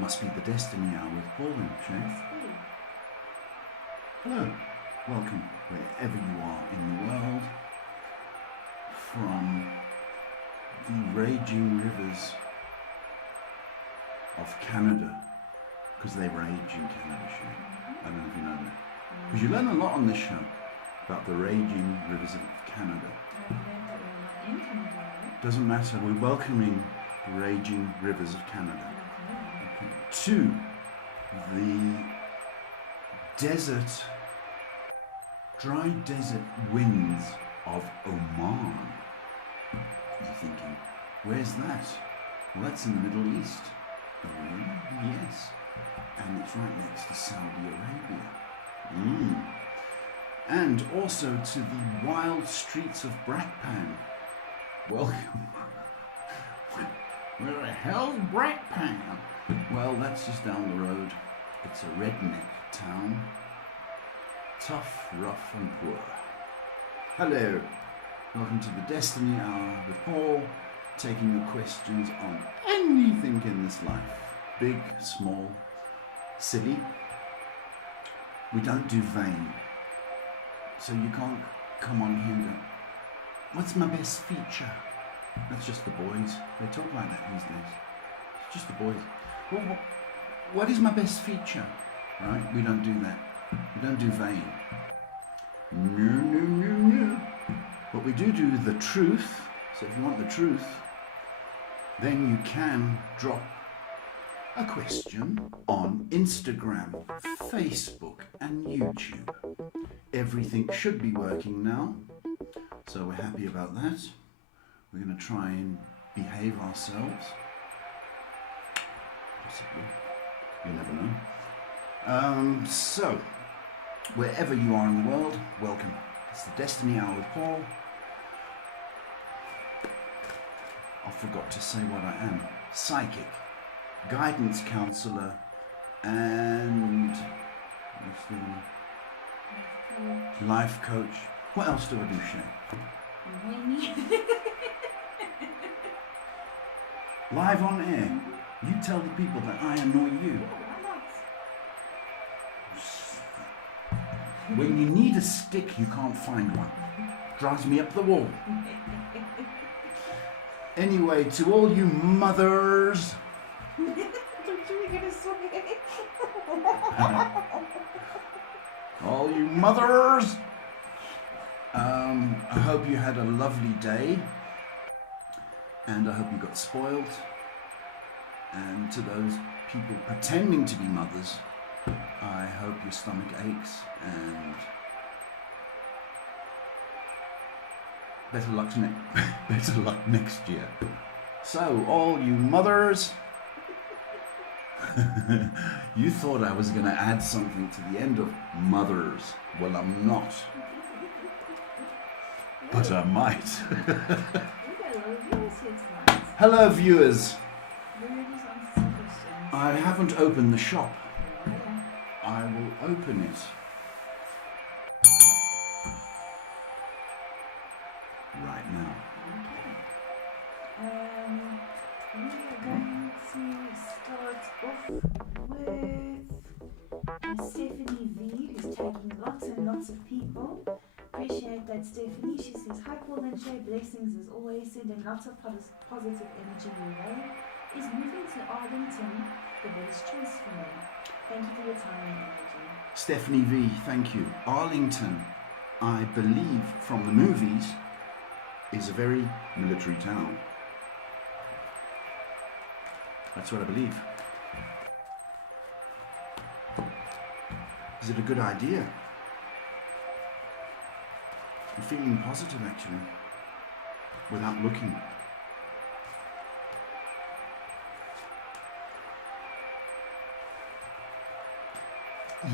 Must be the Destiny Hour with Paul and Shay. Hello, welcome wherever you are in the world, from the raging rivers of Canada, because they rage in Canada, Shay. I don't know if you know that. Because you learn a lot on this show about the raging rivers of Canada. I've learned that we're not in Canada, right? Doesn't matter, we're welcoming the raging rivers of Canada. Okay. To the desert, dry desert winds of Oman. You're thinking, where's that? Well, that's in the Middle East. Oh, really? Yes. And it's right next to Saudi Arabia. And also to the wild streets of Brakpan. Welcome. Where the hell's Brakpan? Well, that's just down the road. It's a redneck town. Tough, rough and poor. Hello. Welcome to the Destiny Hour with Paul, taking your questions on anything in this life. Big, small, silly. We don't do vain. So you can't come on here and go, what's my best feature? That's just the boys. They talk like that these days. It's just the boys. Well, what is my best feature? Right? We don't do that. We don't do vain. No. But we do the truth. So if you want the truth, then you can drop a question on Instagram, Facebook, and YouTube. Everything should be working now, so we're happy about that. We're going to try and behave ourselves. Possibly. You never know. So, wherever you are in the world, welcome. It's the Destiny Hour with Paul. I forgot to say what I am. Psychic, guidance counselor, and what's the one? Life coach. What else do I do, Shay? Live on air. You tell the people that I annoy you. When you need a stick, you can't find one. Drives me up the wall. Anyway, to all you mothers. All you mothers. I hope you had a lovely day. And I hope you got spoiled. And to those people pretending to be mothers, I hope your stomach aches and better luck next year. So, all you mothers, you thought I was going to add something to the end of mothers. Well, I'm not. But I might. Hello, viewers. I haven't opened the shop. I will open it right now. We are going to start off with Stephanie V, who's tagging lots and lots of people. Appreciate that, Stephanie. She says, hi Paul and Shay, blessings as always, sending lots of positive energy your way. Is moving to Arlington the best choice for me? Thank you for your time and energy. Stephanie V, thank you. Arlington, I believe from the movies, is a very military town. That's what I believe. Is it a good idea? I'm feeling positive actually, without looking.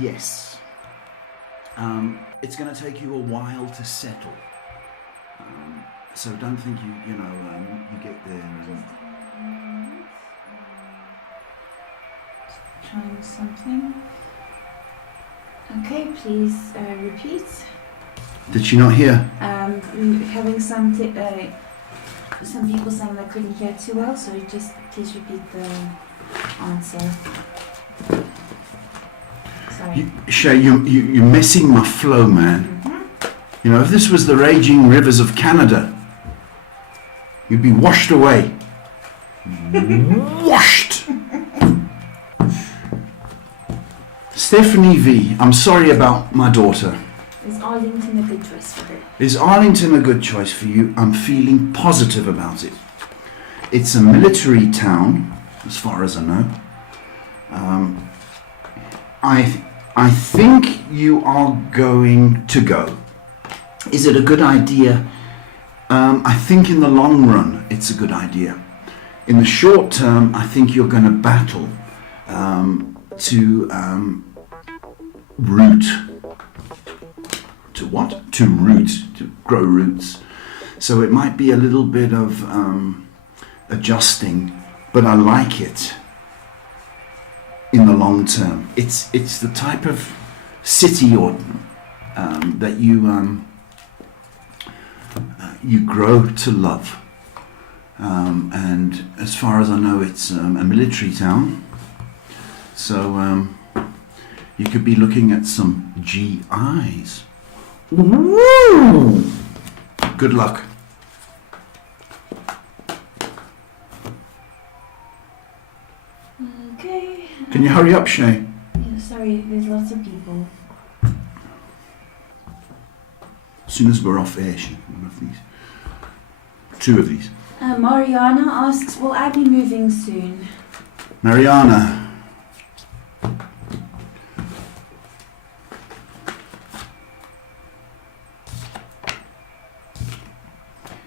Yes. It's going to take you a while to settle. So don't think you get there and... Trying something. Okay, please repeat. Did she not hear? We're having some people saying they couldn't hear too well, so just please repeat the answer. Sorry. Shay, you're messing my flow, man. You know, if this was the raging rivers of Canada, you'd be washed away. Washed! Stephanie V, I'm sorry about my daughter. Is Arlington a good choice for her? Is Arlington a good choice for you? I'm feeling positive about it. It's a military town, as far as I know. I think you are going to go. Is it a good idea? I think in the long run, it's a good idea. In the short term, I think you're going to battle to root. To what? To root, to grow roots. So it might be a little bit of adjusting, but I like it in the long term. It's the type of city or that you grow to love. And as far as I know, it's a military town. So you could be looking at some GIs. Woo! Good luck. Okay. Can you hurry up, Shay? Yeah, sorry, there's lots of people. As soon as we're off air, Shay, one of these. Two of these. Mariana asks, will I be moving soon? Mariana.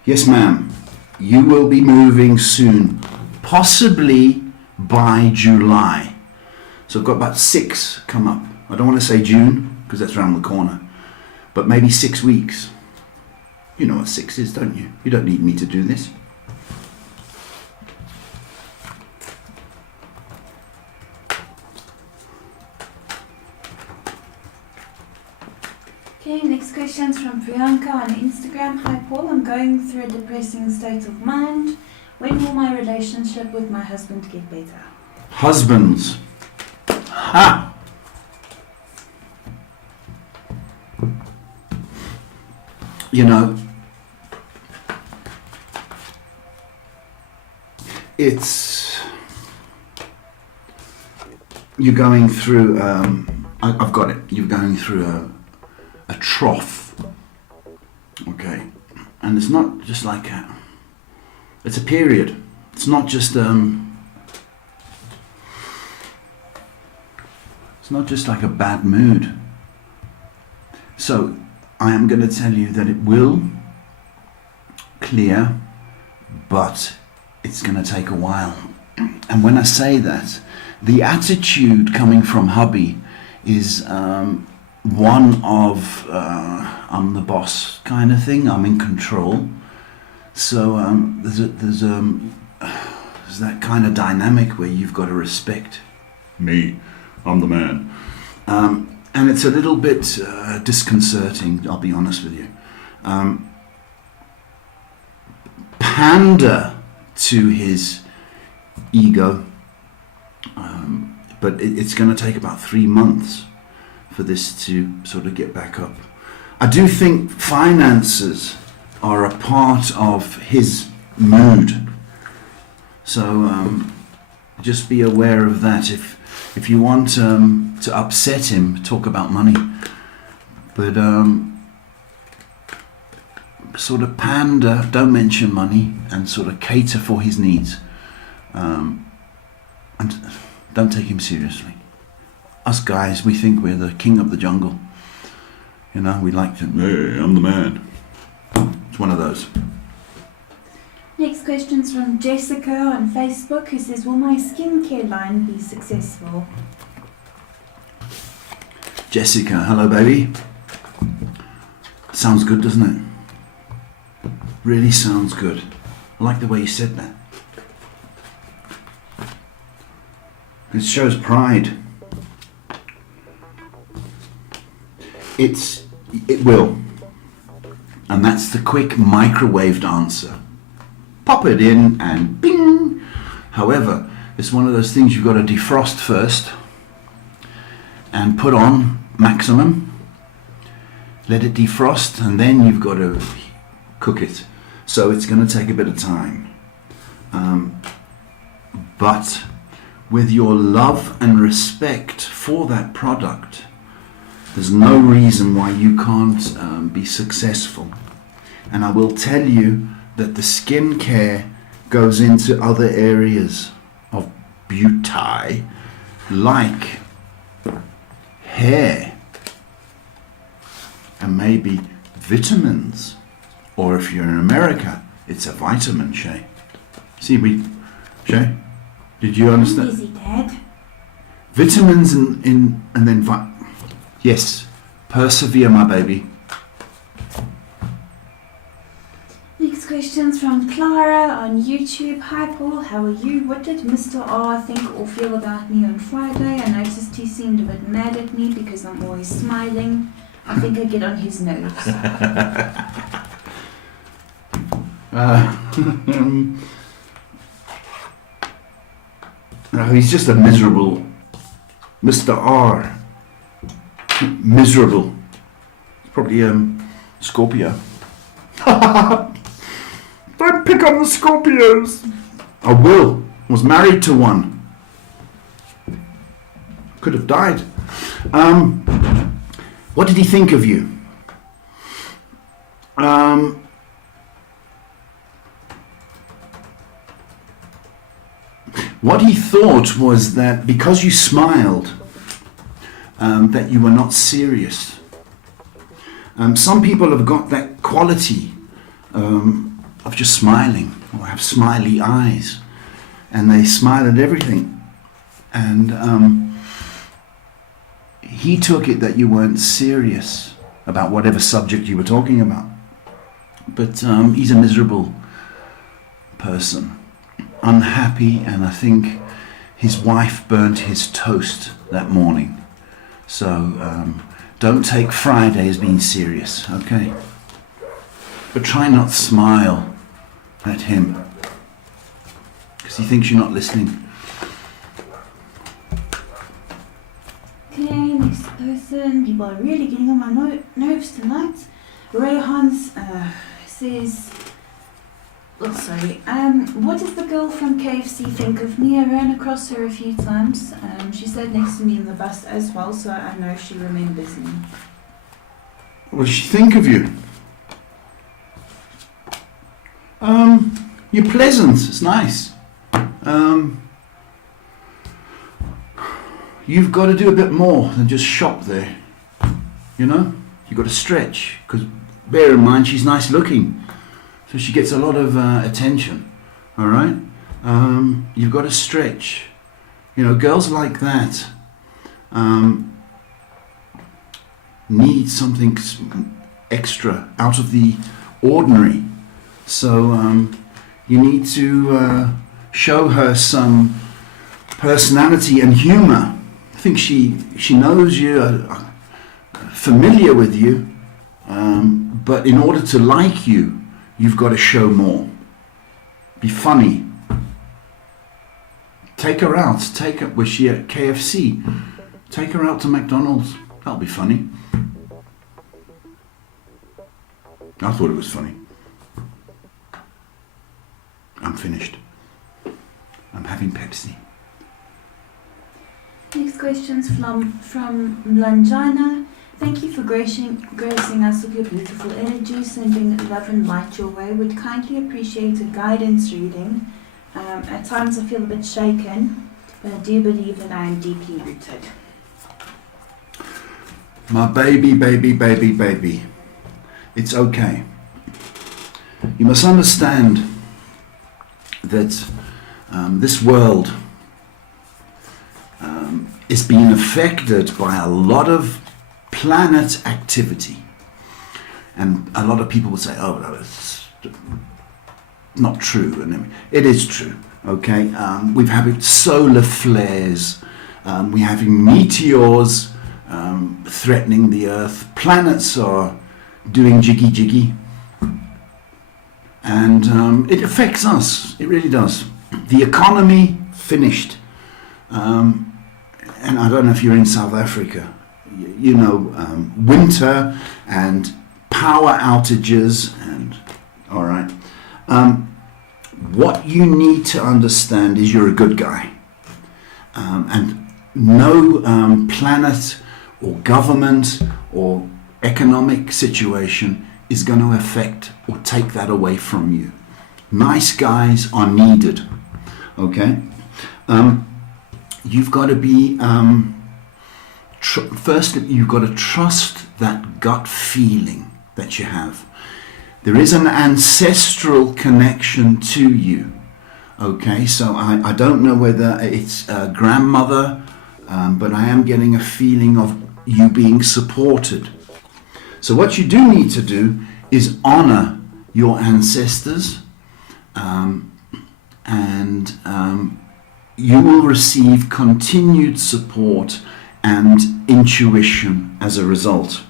Yes, ma'am. You will be moving soon, possibly by July. So I've got about 6 come up. I don't want to say June, because that's around the corner, but maybe 6 weeks. You know what 6 is, don't you? You don't need me to do this. Okay, next question's from Priyanka on Instagram. Hi Paul, I'm going through a depressing state of mind. When will my relationship with my husband get better? Husbands. Ha! You know, you're going through, I've got it, you're going through a trough, okay, and it's not just like it's a period, it's not just like a bad mood. So I am going to tell you that it will clear, but it's going to take a while. And when I say that, the attitude coming from hubby is one of I'm the boss kind of thing. I'm in control. So there's that kind of dynamic where you've got to respect me. I'm the man. And it's a little bit disconcerting, I'll be honest with you. Pander to his ego, but it's going to take about 3 months for this to sort of get back up. I do think finances are a part of his mood, so just be aware of that. If you want to upset him, talk about money, but sort of pander, don't mention money, and sort of cater for his needs, and don't take him seriously. Us guys, we think we're the king of the jungle. You know, we like to, hey, I'm the man. It's one of those. Next question's from Jessica on Facebook, who says, will my skincare line be successful? Jessica, hello baby. Sounds good, doesn't it? Really sounds good. I like the way you said that. It shows pride. It will. And that's the quick microwaved answer. Pop it in and bing. However, It's one of those things you've got to defrost first and put on maximum. Let it defrost, and then you've got to cook it. So it's going to take a bit of time. But with your love and respect for that product, there's no reason why you can't be successful. And I will tell you that the skincare goes into other areas of beauty, like hair and maybe vitamins, or if you're in America, it's a vitamin, Shay. See, Shay, did you understand? Easy, Dad. Vitamins and then yes, persevere, my baby. Next question's from Clara on YouTube. Hi Paul, how are you? What did Mr. R think or feel about me on Friday? I noticed he seemed a bit mad at me because I'm always smiling. I think I get on his nerves. No, he's just a miserable Mr. R. Miserable. He's probably Scorpio. Don't pick on the Scorpios. I will. Was married to one. Could have died. What did he think of you? What he thought was that because you smiled, that you were not serious. Some people have got that quality of just smiling, or have smiley eyes, and they smile at everything. And he took it that you weren't serious about whatever subject you were talking about. But he's a miserable person, unhappy, and I think his wife burnt his toast that morning. So don't take Friday as being serious, okay? But try not to smile at him, because he thinks you're not listening. Okay, next person. People are really getting on my nerves tonight. Rayhans says, oh sorry, what does the girl from KFC think of me? I ran across her a few times. She sat next to me in the bus as well, so I know she remembers me. What does she think of you? You're pleasant, it's nice. You've got to do a bit more than just shop there. You know? You've got to stretch, because bear in mind she's nice looking. So she gets a lot of attention, all right? You've got to stretch. You know, girls like that need something extra, out of the ordinary. So you need to show her some personality and humor. I think she knows you, familiar with you, but in order to like you, you've got to show more. Be funny. Take her out. Was she at KFC? Take her out to McDonald's. That'll be funny. I thought it was funny. I'm finished. I'm having Pepsi. Next question's from Langina. Thank you for gracing us with your beautiful energy, sending love and light your way. Would kindly appreciate a guidance reading. At times I feel a bit shaken, but I do believe that I am deeply rooted. My baby, baby, baby, baby. It's okay. You must understand that this world is being affected by a lot of planet activity, and a lot of people will say, oh, no, it's not true, and it is true, okay? We're having solar flares, we're having meteors threatening the earth, planets are doing jiggy, and it affects us, it really does. The economy finished. And I don't know if you're in South Africa, you know, winter and power outages and, all right. What you need to understand is you're a good guy. And no planet or government or economic situation is going to affect or take that away from you. Nice guys are needed, okay? You've got to be, first you've got to trust that gut feeling that you have. There is an ancestral connection to you, okay? So I don't know whether it's grandmother, but I am getting a feeling of you being supported. So what you do need to do is honor your ancestors, and you will receive continued support and intuition as a result.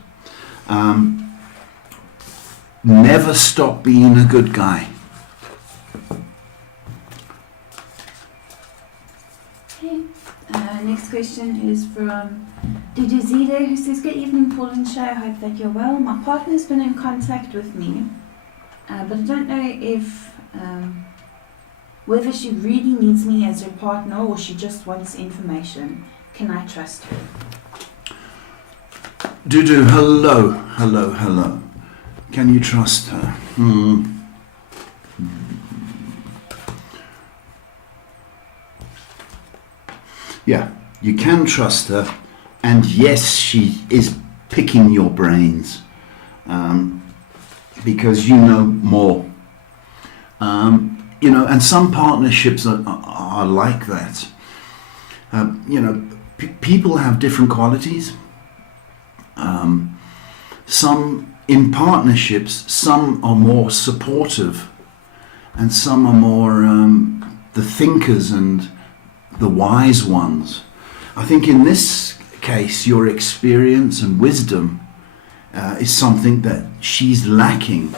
Never stop being a good guy. Okay. Next question is from Duduzide, who says, "Good evening, Paul and Shay. I hope that you're well. My partner's been in contact with me, but I don't know if whether she really needs me as her partner or she just wants information. Can I trust her?" Dudu, hello, hello, hello. Can you trust her? Yeah, you can trust her, and yes, she is picking your brains, because you know more. You know, and some partnerships are like that. You know, people have different qualities. Some in partnerships, some are more supportive, and some are more the thinkers and the wise ones. I think in this case, your experience and wisdom is something that she's lacking.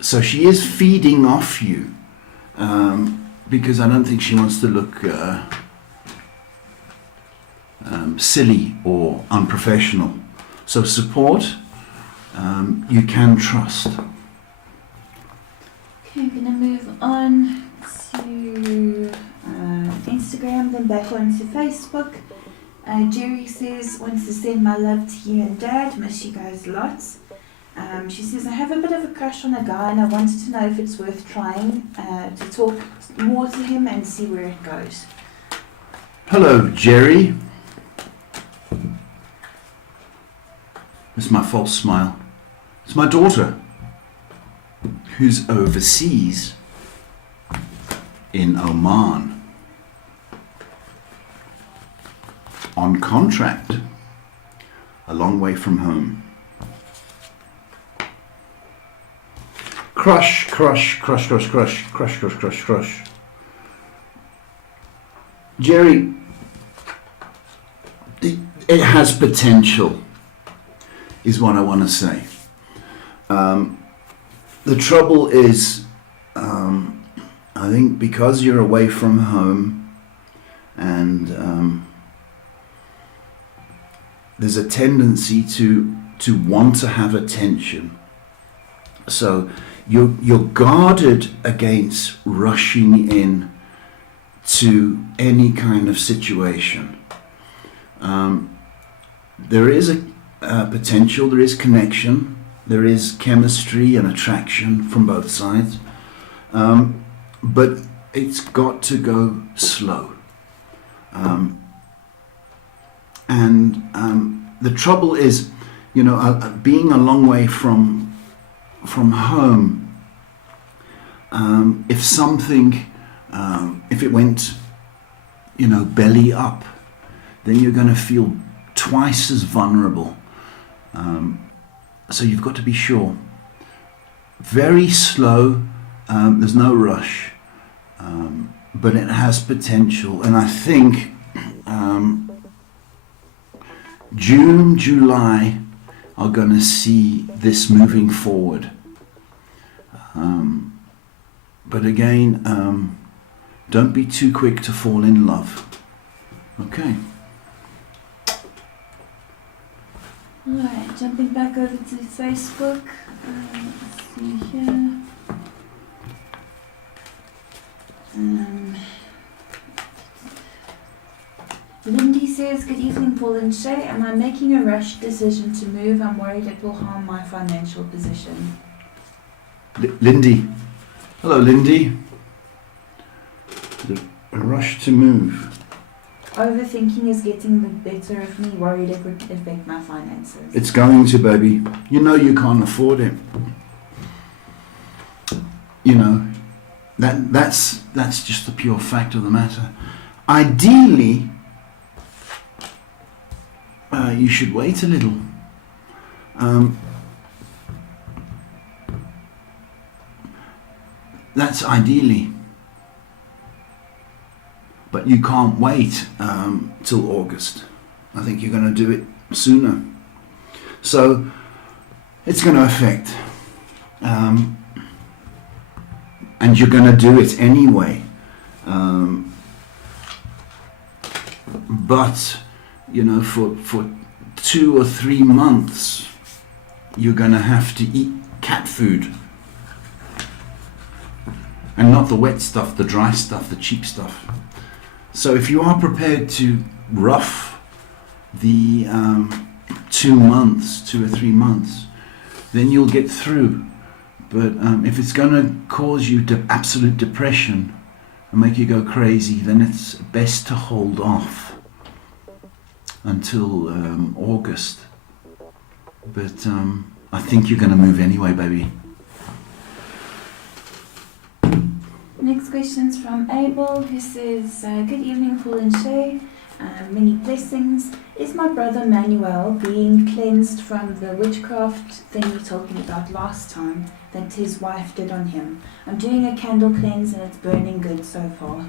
So she is feeding off you, because I don't think she wants to look silly or unprofessional. So support, you can trust. Okay, I'm going to move on to Instagram, then back on to Facebook. Jerry says, "Wants to send my love to you and Dad. Miss you guys lots." She says, "I have a bit of a crush on a guy and I wanted to know if it's worth trying to talk more to him and see where it goes." Hello, Jerry. It's my false smile. It's my daughter, who's overseas in Oman on contract, a long way from home. Crush, crush, crush, crush, crush, crush, crush, crush, crush. Jerry, it has potential, is what I want to say. The trouble is, I think because you're away from home and there's a tendency to want to have attention. So you're guarded against rushing in to any kind of situation. There is a potential, there is connection, there is chemistry and attraction from both sides, but it's got to go slow. The trouble is, you know, being a long way from home, if something, if it went, you know, belly up, then you're going to feel twice as vulnerable. So you've got to be sure. Very slow, there's no rush, but it has potential. And I think June, July are going to see this moving forward. But again, Don't be too quick to fall in love. Okay. Alright, jumping back over to Facebook. Let's see here. Lindy says, good evening Paul and Shay. Am I making a rushed decision to move? I'm worried it will harm my financial position. Lindy. Hello, Lindy. A rush to move. Overthinking is getting the better of me, worried it would affect my finances. It's going to, baby. You know you can't afford it. You know, that's just the pure fact of the matter. Ideally, you should wait a little. That's ideally. But you can't wait till August. I think you're going to do it sooner. So it's going to affect. And you're going to do it anyway. But, you know, for 2 or 3 months, you're going to have to eat cat food. And not the wet stuff, the dry stuff, the cheap stuff. So if you are prepared to rough the 2 or 3 months, then you'll get through. But if it's going to cause you absolute depression and make you go crazy, then it's best to hold off until August. But I think you're going to move anyway, baby. Next question's from Abel, who says, good evening Paul and Shay, many blessings. Is my brother Manuel being cleansed from the witchcraft thing you told me about last time that his wife did on him? I'm doing a candle cleanse and it's burning good so far.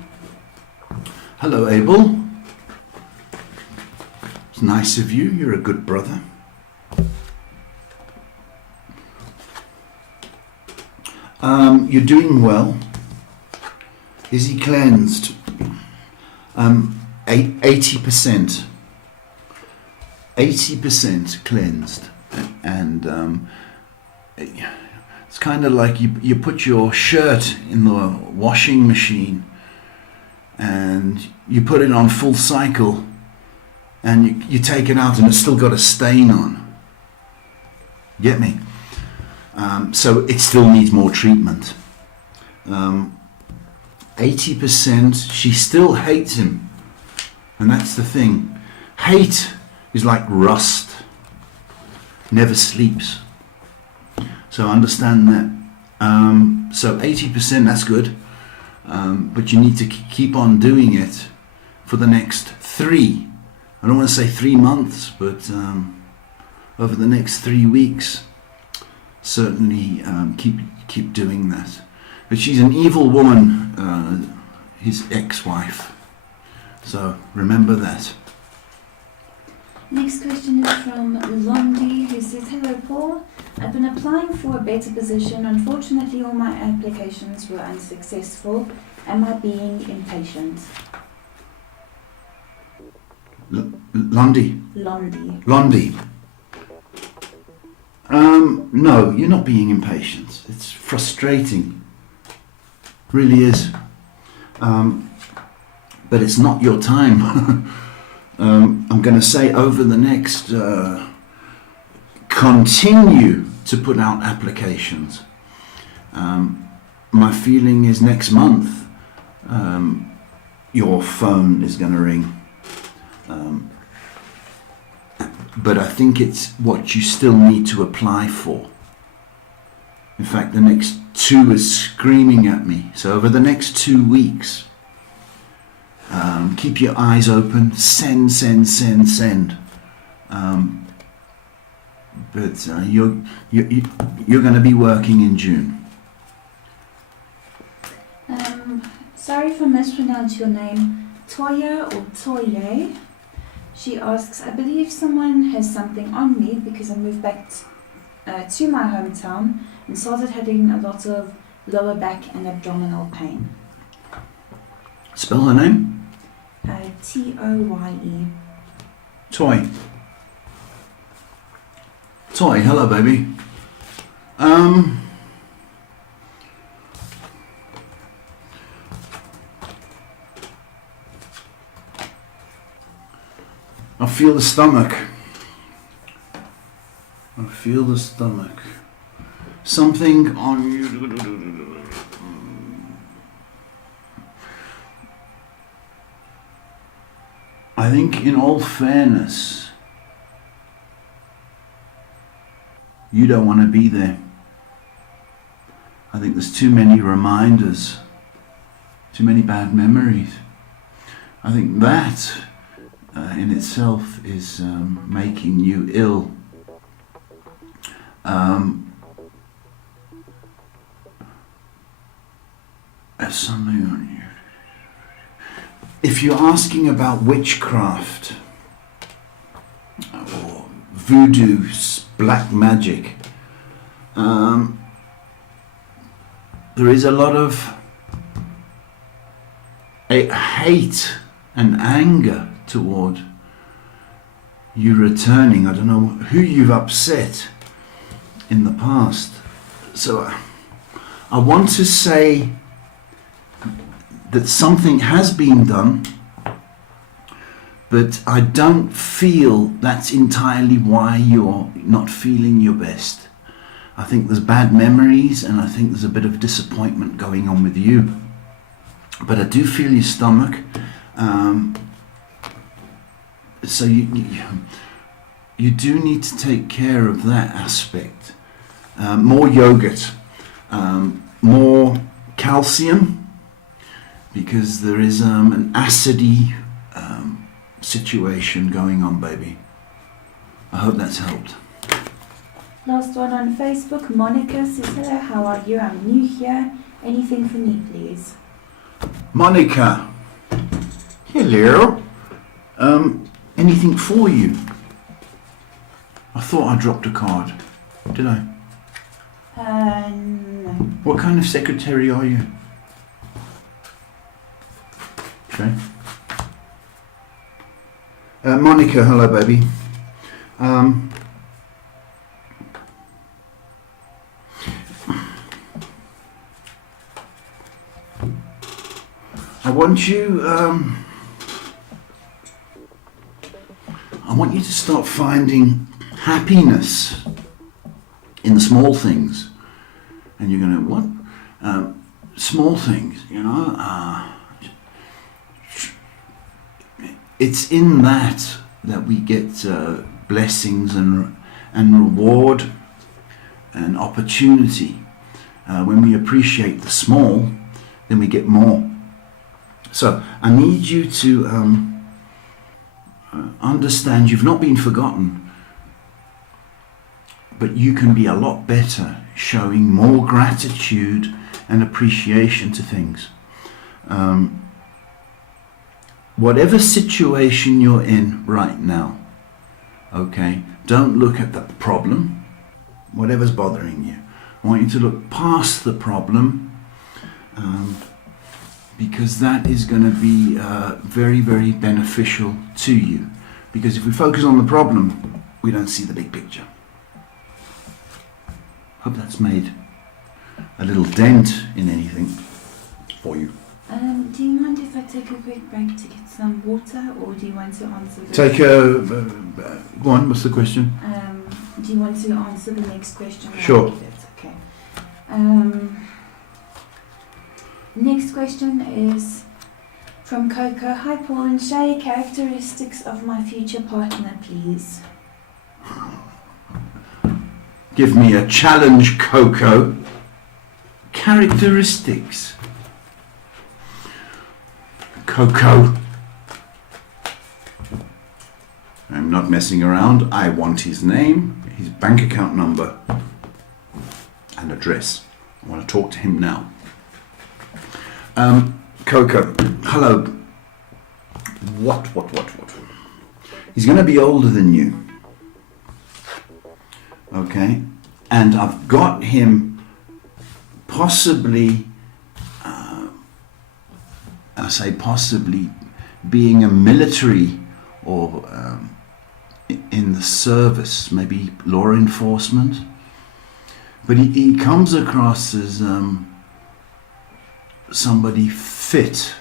Hello, Abel. It's nice of you. You're a good brother. You're doing well. Is he cleansed? 80%. 80% cleansed. And it's kind of like you put your shirt in the washing machine and you put it on full cycle and you take it out and it's still got a stain on. Get me? So it still needs more treatment. 80%, she still hates him. And that's the thing. Hate is like rust. Never sleeps. So understand that. So 80%, that's good. But you need to keep on doing it for the next 3. I don't want to say 3 months, but over the next 3 weeks. Certainly keep doing that. But she's an evil woman, his ex-wife. So remember that. Next question is from Londi, who says, hello Paul. I've been applying for a better position. Unfortunately, all my applications were unsuccessful. Am I being impatient? Londi. No, you're not being impatient. It's frustrating. Really is. But it's not your time. I'm going to say over the next, continue to put out applications. My feeling is next month, your phone is going to ring. But I think it's what you still need to apply for. In fact, the next 2 is screaming at me. So over the next 2 weeks, keep your eyes open, send. But you're going to be working in June. Sorry if I mispronounced your name. Toya or Toye. She asks, I believe someone has something on me because I moved back to my hometown and started having a lot of lower back and abdominal pain. Spell her name? T-O-Y-E. Toy. Toy, hello baby. I feel the stomach. I feel the stomach. Something on you. I think in all fairness, you don't want to be there. I think there's too many reminders, too many bad memories. I think that in itself is making you ill. There's something on you. If you're asking about witchcraft or voodoo, black magic, there is a lot of hate and anger toward you returning. I don't know who you've upset in the past. So I want to say that something has been done, but I don't feel that's entirely why you're not feeling your best. I think there's bad memories, and I think there's a bit of disappointment going on with you. But I do feel your stomach. So you do need to take care of that aspect. More yogurt, more calcium, because there is an acidy situation going on, baby. I hope that's helped. Last one on Facebook. Monica says, hello, how are you? I'm new here. Anything for me, please? Monica, hello. Anything for you? I thought I dropped a card. Did I? No. What kind of secretary are you? Okay. Monica, hello baby. I want you to start finding happiness in the small things. And you're going to, what? Small things, you know. It's in that we get blessings and reward and opportunity. When we appreciate the small, then we get more. So I need you to understand you've not been forgotten, but you can be a lot better showing more gratitude and appreciation to things. Whatever situation you're in right now, okay, don't look at the problem, whatever's bothering you. I want you to look past the problem, because that is going to be very, very beneficial to you. Because if we focus on the problem, we don't see the big picture. Hope that's made a little dent in anything for you. Do you mind if I take a quick break to get some water, or do you want to answer the... Go on, what's the question? Do you want to answer the next question? Sure. Okay. Next question is from Coco. Hi Paul and Shay, characteristics of my future partner, please. Give me a challenge, Coco. Characteristics. Coco. I'm not messing around. I want his name, his bank account number, and address. I want to talk to him now. Coco, hello. What? He's going to be older than you. Okay? And I've got him possibly I say possibly being a military or in the service, maybe law enforcement. But he comes across as somebody fit.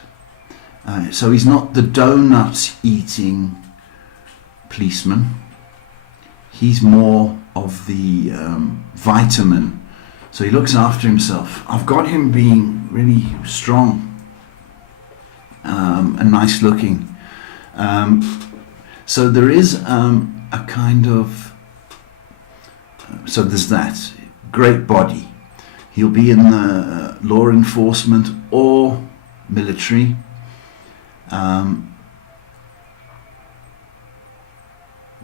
So he's not the donut eating policeman. He's more of the vitamin. So he looks after himself. I've got him being really strong and nice looking. So there is a kind of, so there's that. Great body. He'll be in the law enforcement or military.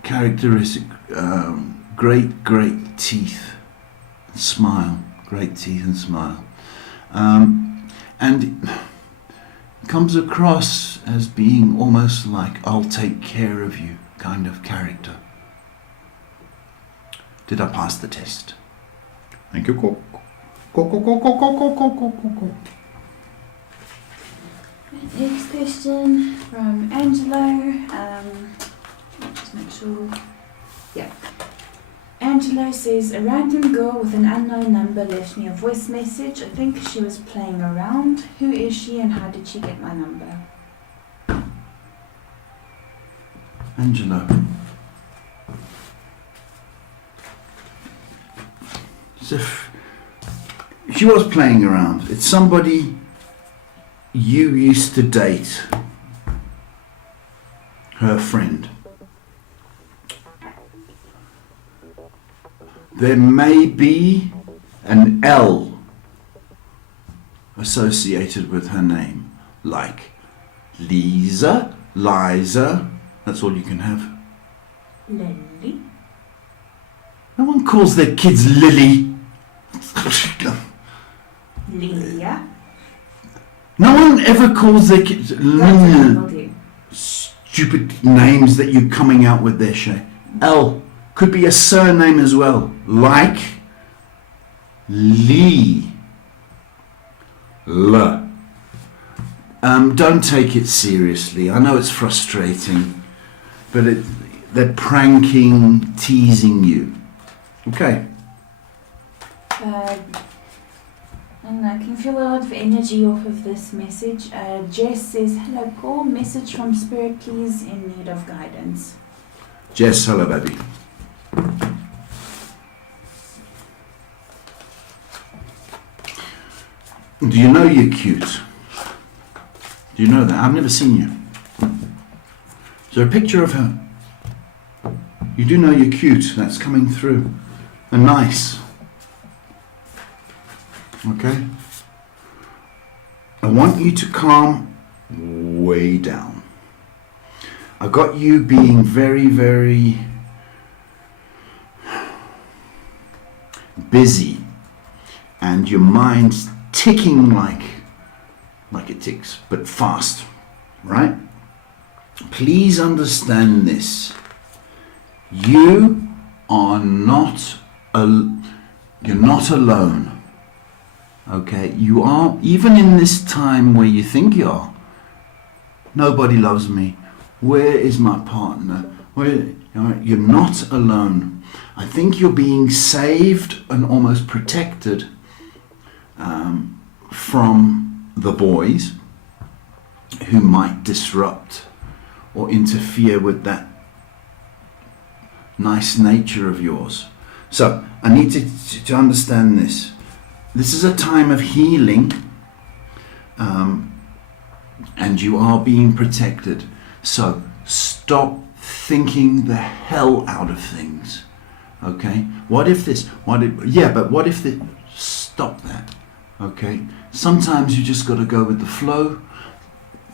Characteristic, great teeth and smile. Great teeth and smile. And comes across as being almost like I'll take care of you kind of character. Did I pass the test? Thank you. Next question from Angelo. Just make sure. Yeah. Angelo says, a random girl with an unknown number left me a voice message. I think she was playing around. Who is she and how did she get my number? Angelo. So she was playing around. It's somebody you used to date. Her friend. There may be an L associated with her name, like Lisa, Liza. That's all you can have. Lily. No one calls their kids Lily. Lilia. No one ever calls their kids stupid names that you're coming out with there, Shay. L could be a surname as well, like Lee. L. Don't take it seriously. I know it's frustrating, but they're pranking, teasing you. Okay. And I can feel a lot of energy off of this message. Jess says, hello Paul, message from Spirit please, in need of guidance. Jess, hello baby. Do you know you're cute? Do you know that? I've never seen you. Is there a picture of her? You do know you're cute. That's coming through. And nice. Okay? I want you to calm way down. I got you being very, very busy and your mind's ticking like it ticks, but fast, right? Please understand this. You are not you're not alone. Okay? You are, even in this time where you think you are. Nobody loves me. Where is my partner? You're not alone. I think you're being saved and almost protected from the boys who might disrupt or interfere with that nice nature of yours. So I need to understand this. This is a time of healing, and you are being protected. So stop thinking the hell out of things. Okay? What if this? What if this? Stop that. Okay? Sometimes you just got to go with the flow.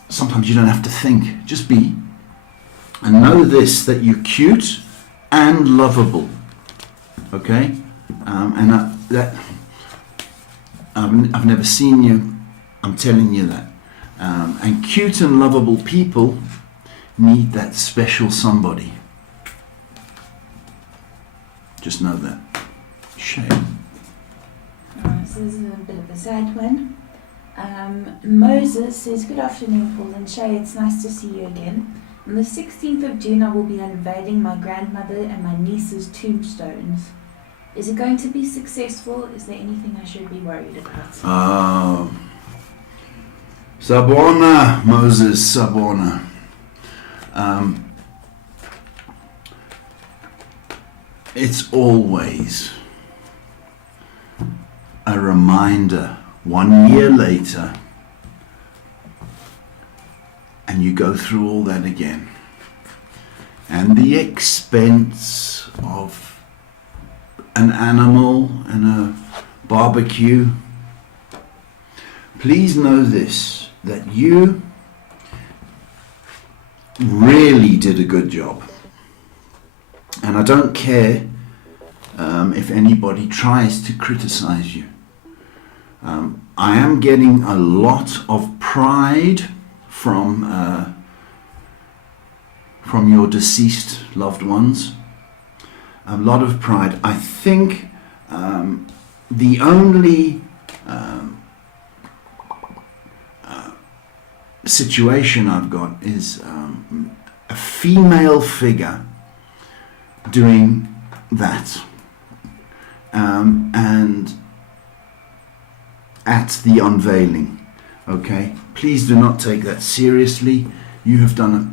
Sometimes you don't have to think. Just be. And know this, that you're cute and lovable. Okay? I've never seen you. I'm telling you that. And cute and lovable people need that special somebody. Just know that. Shame. This is a bit of a sad one. Moses says, good afternoon, Paul and Shay. It's nice to see you again. On the 16th of June, I will be unveiling my grandmother and my niece's tombstones. Is it going to be successful? Is there anything I should be worried about? Sabona, Moses, Sabona. It's always a reminder 1 year later, and you go through all that again. And the expense of an animal and a barbecue. Please know this, that you really did a good job. And I don't care if anybody tries to criticize you. I am getting a lot of pride from your deceased loved ones. A lot of pride. I think the only situation I've got is a female figure doing that, and at the unveiling. Okay, please do not take that seriously. You have done a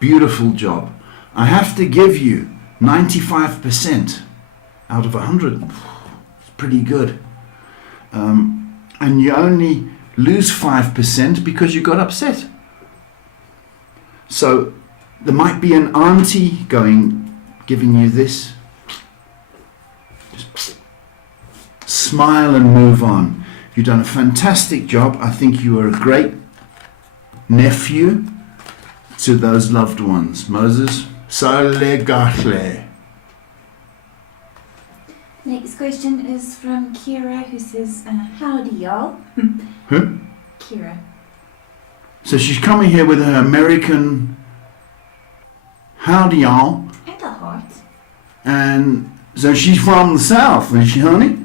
beautiful job. I have to give you 95% out of 100. It's pretty good. And you only lose 5% because you got upset. So there might be an auntie giving you this. Just smile and move on. You've done a fantastic job. I think you are a great nephew to those loved ones. Moses, Sale Gachle. Next question is from Kira, who says, howdy y'all. Who? Kira. So she's coming here with her American howdy y'all. And a heart. And so she's from the South, isn't she, honey?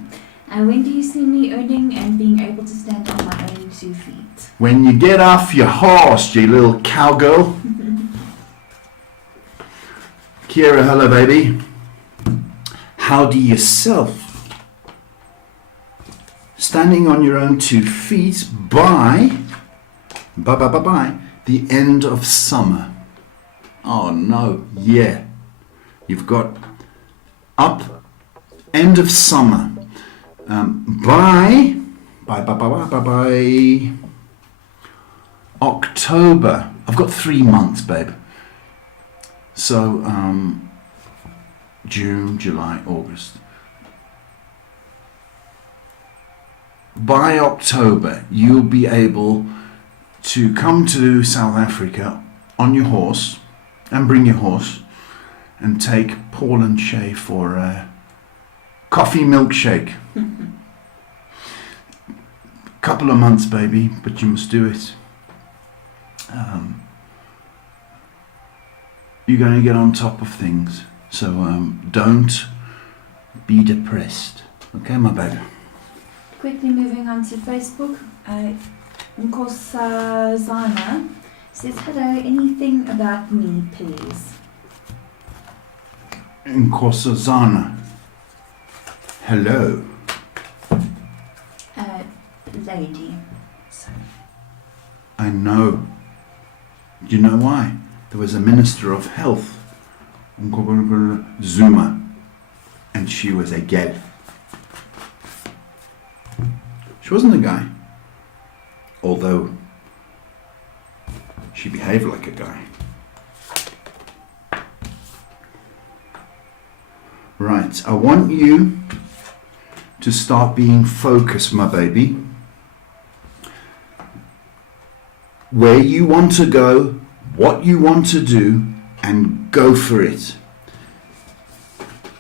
When do you see me earning and being able to stand on my own 2 feet? When you get off your horse, you little cowgirl. Kira, hello, baby. Howdy yourself. Standing on your own 2 feet by the end of summer. Oh no, yeah. You've got up end of summer. By October. I've got 3 months, babe. So June, July, August. By October, you'll be able to come to South Africa on your horse, and bring your horse, and take Paul and Shay for a coffee milkshake. Couple of months, baby, but you must do it. You're going to get on top of things, so don't be depressed. Okay, my baby? Quickly moving on to Facebook. Nkosazana says, hello, anything about me, please? Nkosazana. Hello. Lady. Sorry. I know. Do you know why? There was a minister of health, Zuma, and she was a gal. She wasn't a guy, although she behaved like a guy. Right, I want you to start being focused, my baby. Where you want to go, what you want to do, and go for it.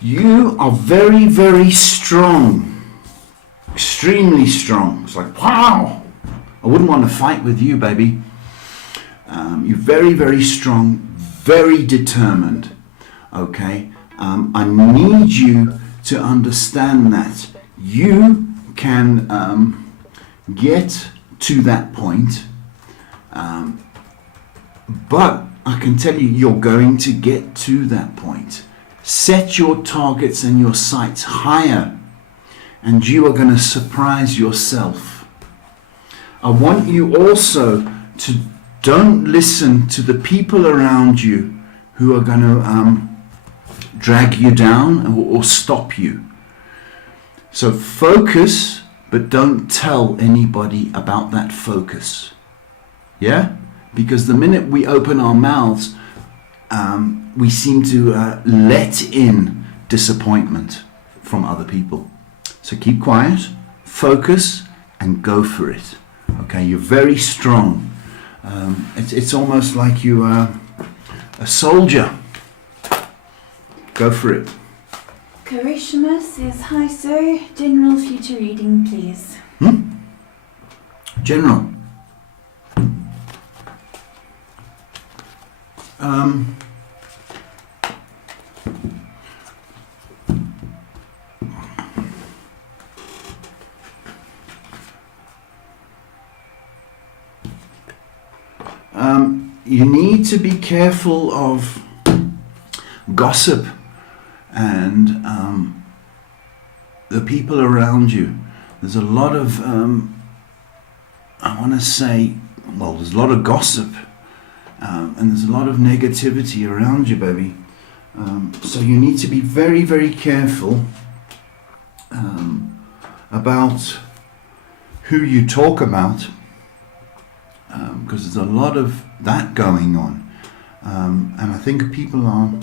You are very, very strong. Extremely strong. It's like, wow! I wouldn't want to fight with you, baby. You're very, very strong, very determined. Okay? I need you to understand that you can get to that point. But I can tell you, you're going to get to that point. Set your targets and your sights higher, and you are going to surprise yourself. I want you also to don't listen to the people around you who are going to drag you down or stop you. So focus, but don't tell anybody about that focus. Yeah? Because the minute we open our mouths, we seem to let in disappointment from other people. So keep quiet, focus, and go for it. Okay, you're very strong. It's almost like you are a soldier. Go for it. Karishma says, hi sir, general future reading please. General. You need to be careful of gossip and the people around you. There's a lot of, I want to say, well, there's a lot of gossip and there's a lot of negativity around you, baby. So you need to be very, very careful about who you talk about, because there's a lot of that going on. And I think people are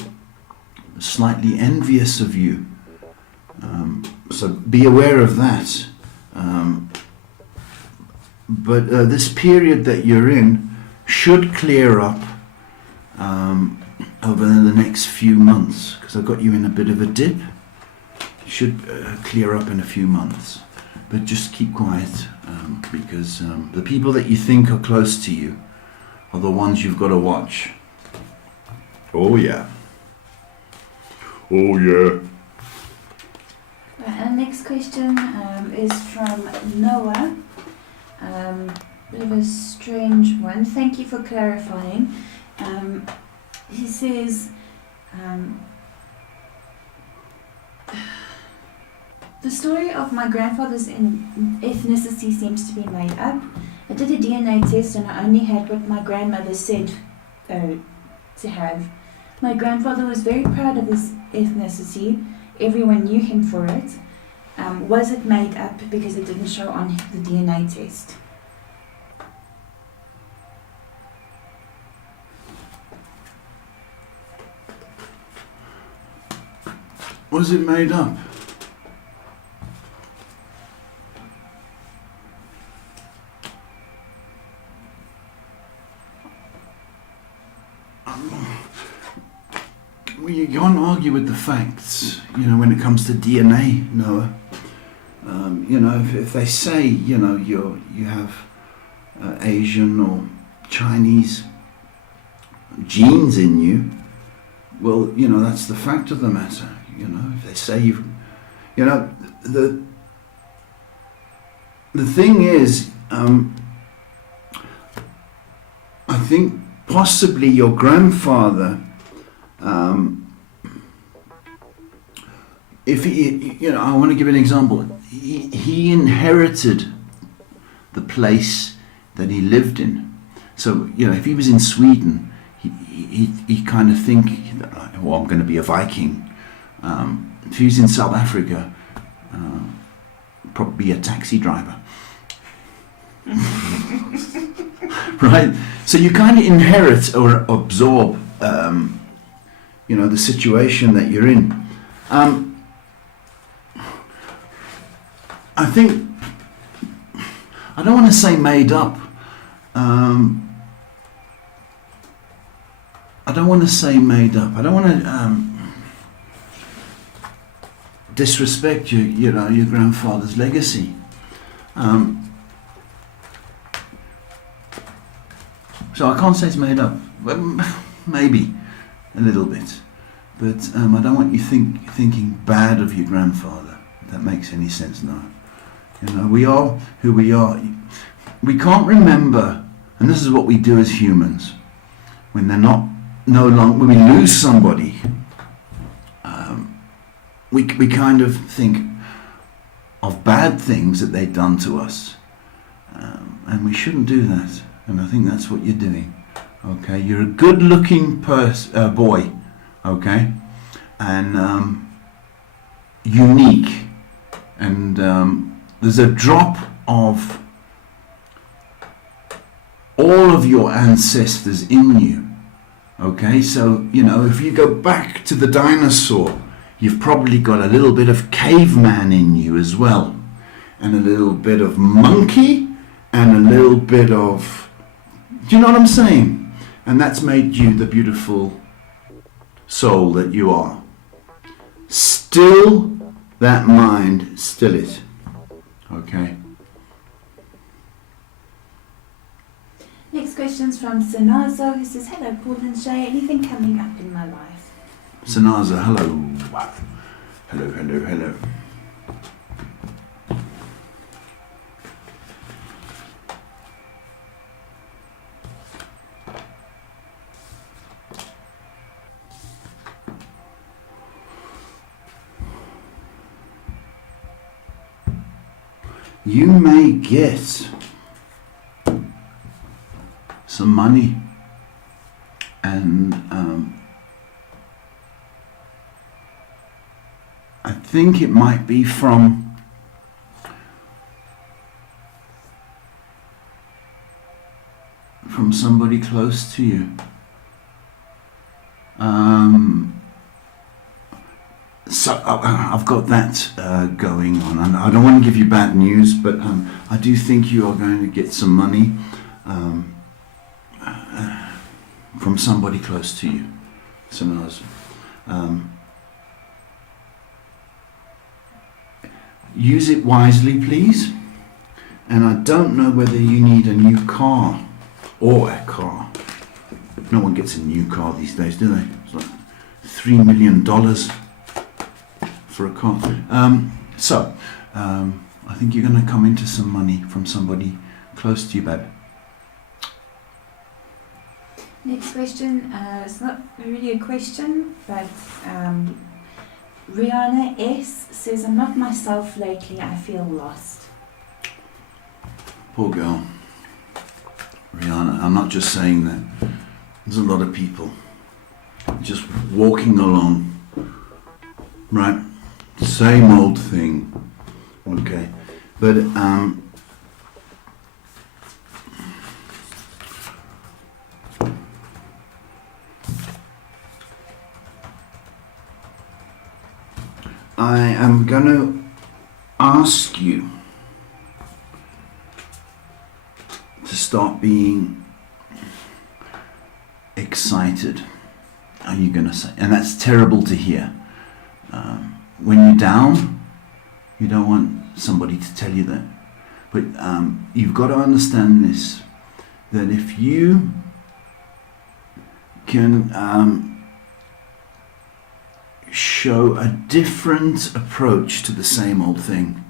slightly envious of you. So be aware of that. But this period that you're in should clear up over the next few months, because I've got you in a bit of a dip. It should clear up in a few months. But just keep quiet, because the people that you think are close to you are the ones you've got to watch. Oh yeah. Oh yeah. Our next question is from Noah. Bit of a strange one. Thank you for clarifying. He says, the story of my grandfather's ethnicity seems to be made up. I did a DNA test and I only had what my grandmother said to have. My grandfather was very proud of his ethnicity. Everyone knew him for it. Was it made up because it didn't show on the DNA test? Was it made up? Well, you can't argue with the facts, when it comes to DNA, Noah. If they say, you have Asian or Chinese genes in you, well, that's the fact of the matter. If they say the thing is, I think possibly your grandfather, if he, I want to give an example. He inherited the place that he lived in. So, if he was in Sweden, he kind of think, well, I'm going to be a Viking. If he's in South Africa, probably a taxi driver. Right? So you kind of inherit or absorb, the situation that you're in. I think, I don't want to say made up. I don't want to say made up. I don't want to disrespect your grandfather's legacy. So I can't say it's made up. Well, maybe a little bit, but I don't want you thinking bad of your grandfather. If that makes any sense now. We are who we are. we can't remember, and this is what we do as humans, when they're no longer, when we lose somebody, we kind of think of bad things that they've done to us, and we shouldn't do that. And I think that's what you're doing. Okay, you're a good-looking boy, okay, and unique, and there's a drop of all of your ancestors in you. Okay, so if you go back to the dinosaur, you've probably got a little bit of caveman in you as well, and a little bit of monkey, and a little bit of, do you know what I'm saying? And that's made you the beautiful soul that you are. Still that mind, still it. Okay. Next question's from Sanazo, who says, hello Paul and Shay, anything coming up in my life? Sanaza, hello. Hello, hello, hello. You may get some money, and I think it might be from somebody close to you. So I've got that going on, and I don't want to give you bad news, but I do think you are going to get some money from somebody close to you. Use it wisely, please. And I don't know whether you need a new car or a car. No one gets a new car these days, do they? It's like $3 million for a car. I think you're going to come into some money from somebody close to you, babe. Next question, it's not really a question, but Rihanna S says, I'm not myself lately, I feel lost. Poor girl. Rihanna, I'm not just saying that. There's a lot of people just walking along, right? Same old thing, okay? But I am going to ask you to start being excited, are you going to say? And that's terrible to hear. When you're down, you don't want somebody to tell you that. But you've got to understand this, that if you can show a different approach to the same old thing,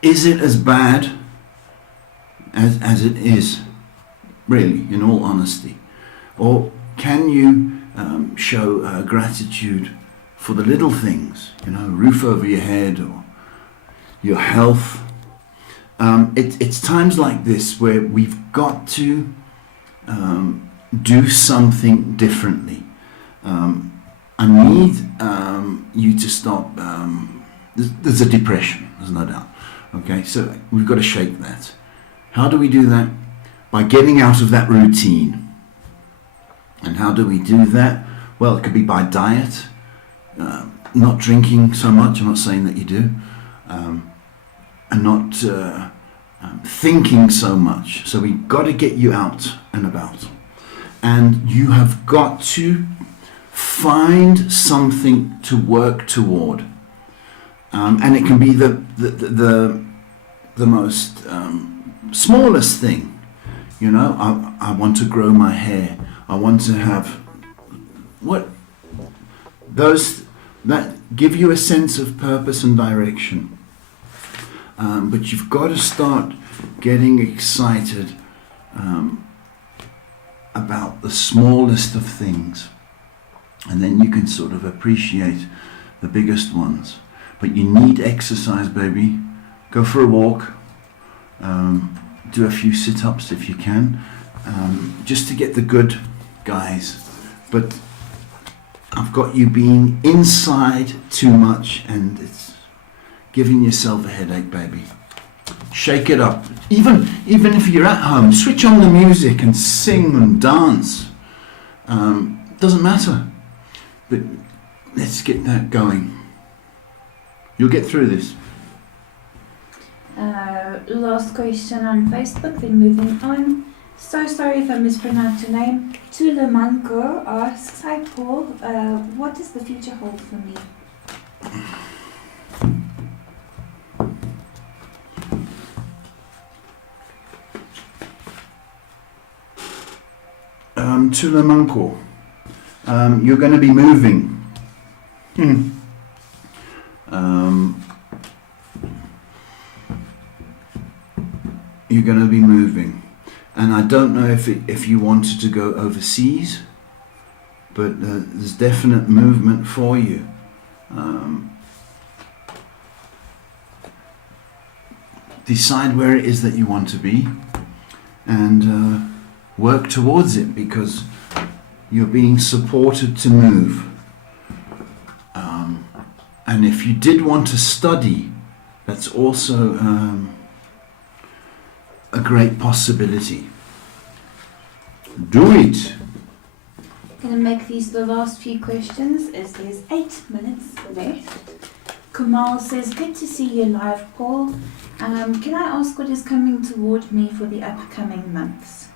is it as bad as it is, really, in all honesty? Or can you show gratitude for the little things, roof over your head or your health? It's times like this where we've got to do something differently. I need you to stop. There's a depression, there's no doubt. Okay, so we've got to shake that. How do we do that? By getting out of that routine. And how do we do that? Well, it could be by diet, not drinking so much. I'm not saying that you do, and not thinking so much. So we've got to get you out and about, and you have got to find something to work toward, and it can be the most smallest thing. I want to grow my hair. I want to have those that give you a sense of purpose and direction. but you've got to start getting excited about the smallest of things, and then you can sort of appreciate the biggest ones. But you need exercise, baby. Go for a walk, do a few sit-ups if you can, just to get the good, guys. But I've got you being inside too much, and it's giving yourself a headache, baby. Shake it up. Even if you're at home, switch on the music and sing and dance. Doesn't matter. But let's get that going. You'll get through this. Last question on Facebook, then moving on. So sorry if I mispronounced your name. Tulemanko asks, hi Paul, what does the future hold for me? Tulemanko, you're going to be moving. You're going to be moving, and I don't know if you wanted to go overseas, but there's definite movement for you. Decide where it is that you want to be, and work towards it, because you're being supported to move. And if you did want to study, that's also a great possibility. Do it. I'm going to make these the last few questions, as there's 8 minutes left. Kamal says, good to see you live, Paul. Can I ask what is coming toward me for the upcoming months?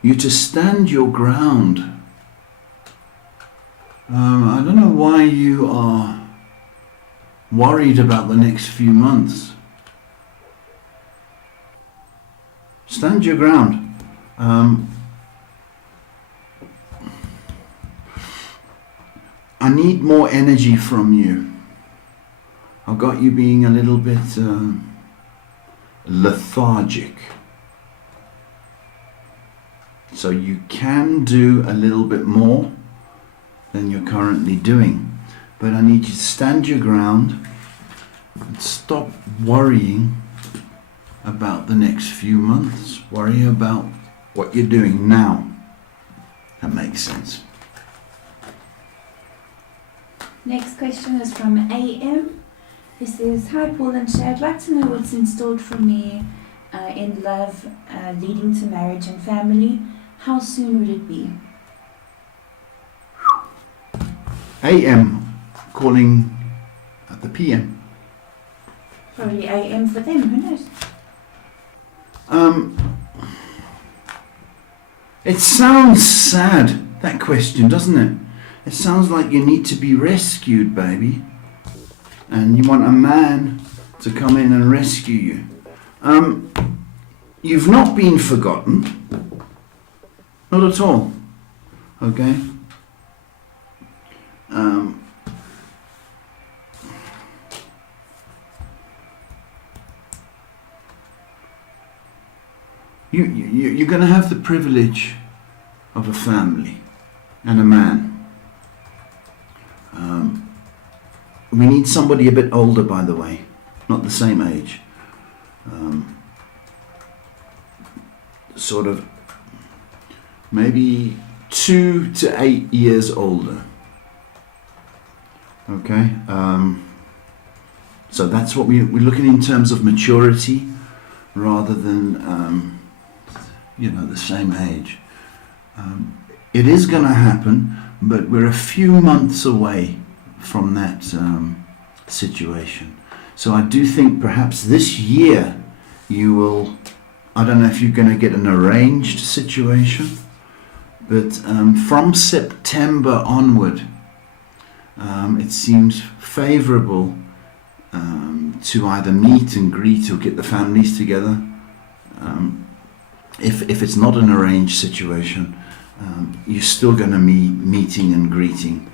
You to stand your ground. I don't know why you are worried about the next few months. Stand your ground. I need more energy from you. I've got you being a little bit lethargic. So you can do a little bit more than you're currently doing. But I need you to stand your ground and stop worrying about the next few months. Worry about what you're doing now. That makes sense. Next question is from AM. He says, hi Paul and Shay, I'd like to know what's in store for me in love, leading to marriage and family. How soon would it be? AM calling at the PM. Probably AM for them, who knows? It sounds sad, that question, doesn't it? It sounds like you need to be rescued, baby. And you want a man to come in and rescue you. You've not been forgotten. Not at all. Okay? You're going to have the privilege of a family and a man. We need somebody a bit older, by the way, not the same age. Sort of maybe 2 to 8 years older. Okay? So that's what we're looking in terms of maturity rather than, the same age. It is going to happen, but we're a few months away from that situation. So I do think perhaps this year you will, I don't know if you're going to get an arranged situation, But from September onward, it seems favourable to either meet and greet or get the families together. If it's not an arranged situation, you're still going to be meeting and greeting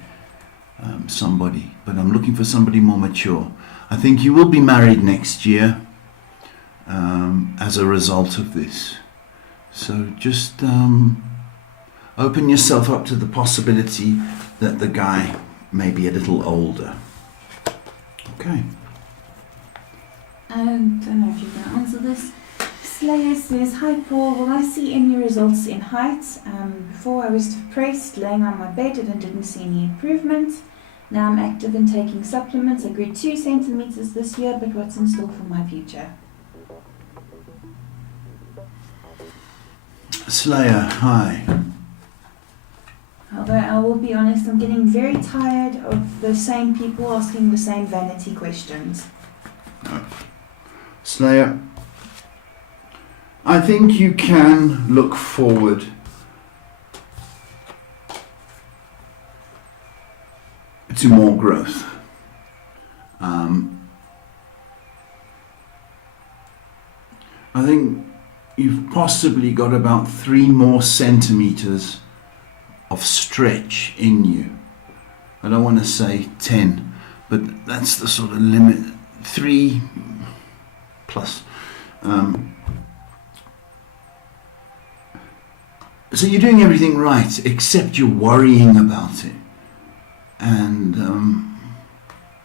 somebody. But I'm looking for somebody more mature. I think you will be married next year as a result of this. So just open yourself up to the possibility that the guy may be a little older. Okay. I don't know if you can answer this. Slayer says, "Hi Paul, will I see any results in height? Before I was depressed, laying on my bed and didn't see any improvement. Now I'm active in taking supplements. I grew 2 centimeters this year, but what's in store for my future?" Slayer, hi. Although I will be honest, I'm getting very tired of the same people asking the same vanity questions. Slayer, I think you can look forward to more growth. I think you've possibly got about 3 more centimeters of stretch in you. I don't want to say 10, but that's the sort of limit. 3 plus. So you're doing everything right, except you're worrying about it. And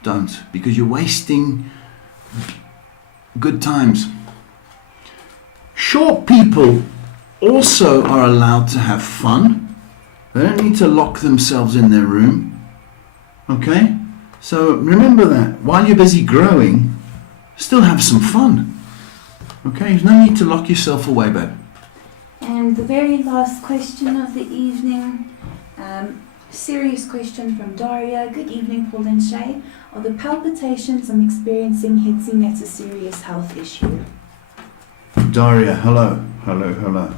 don't, because you're wasting good times. Short people also are allowed to have fun. They don't need to lock themselves in their room. Okay? So remember that. While you're busy growing, still have some fun. Okay? There's no need to lock yourself away, babe. And the very last question of the evening, serious question from Daria. "Good evening, Paul and Shay. Are the palpitations I'm experiencing hinting at a serious health issue?" Daria, hello. Hello.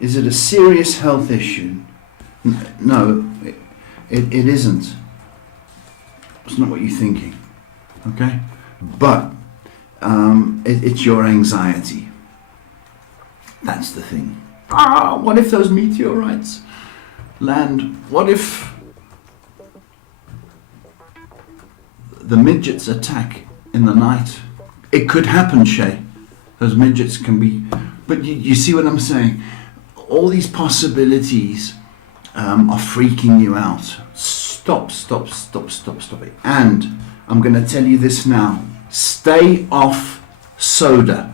Is it a serious health issue? No, it isn't. It's not what you're thinking. Okay? But it's your anxiety. That's the thing. What if those meteorites land? What if the midgets attack in the night? It could happen, Shay. Those midgets can be... But you see what I'm saying? All these possibilities are freaking you out. Stop it. And I'm going to tell you this now. Stay off soda.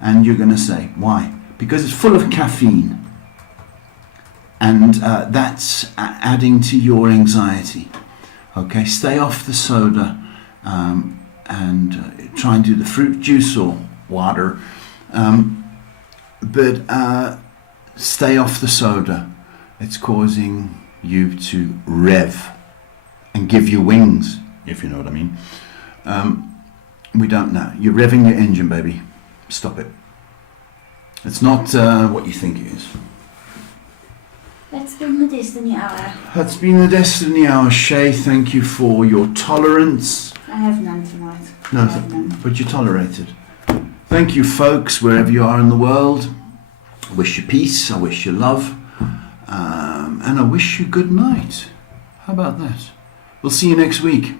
And you're going to say, why? Because it's full of caffeine. And that's adding to your anxiety. Okay, stay off the soda and try and do the fruit juice or water. But stay off the soda. It's causing you to rev and give you wings, if you know what I mean. We don't know. You're revving your engine, baby. Stop it. It's not what you think it is. That's been the Destiny Hour. That's been the Destiny Hour, Shay. Thank you for your tolerance. I have none tonight. No, but you tolerated. Thank you, folks, wherever you are in the world. I wish you peace. I wish you love. And I wish you good night. How about that? We'll see you next week.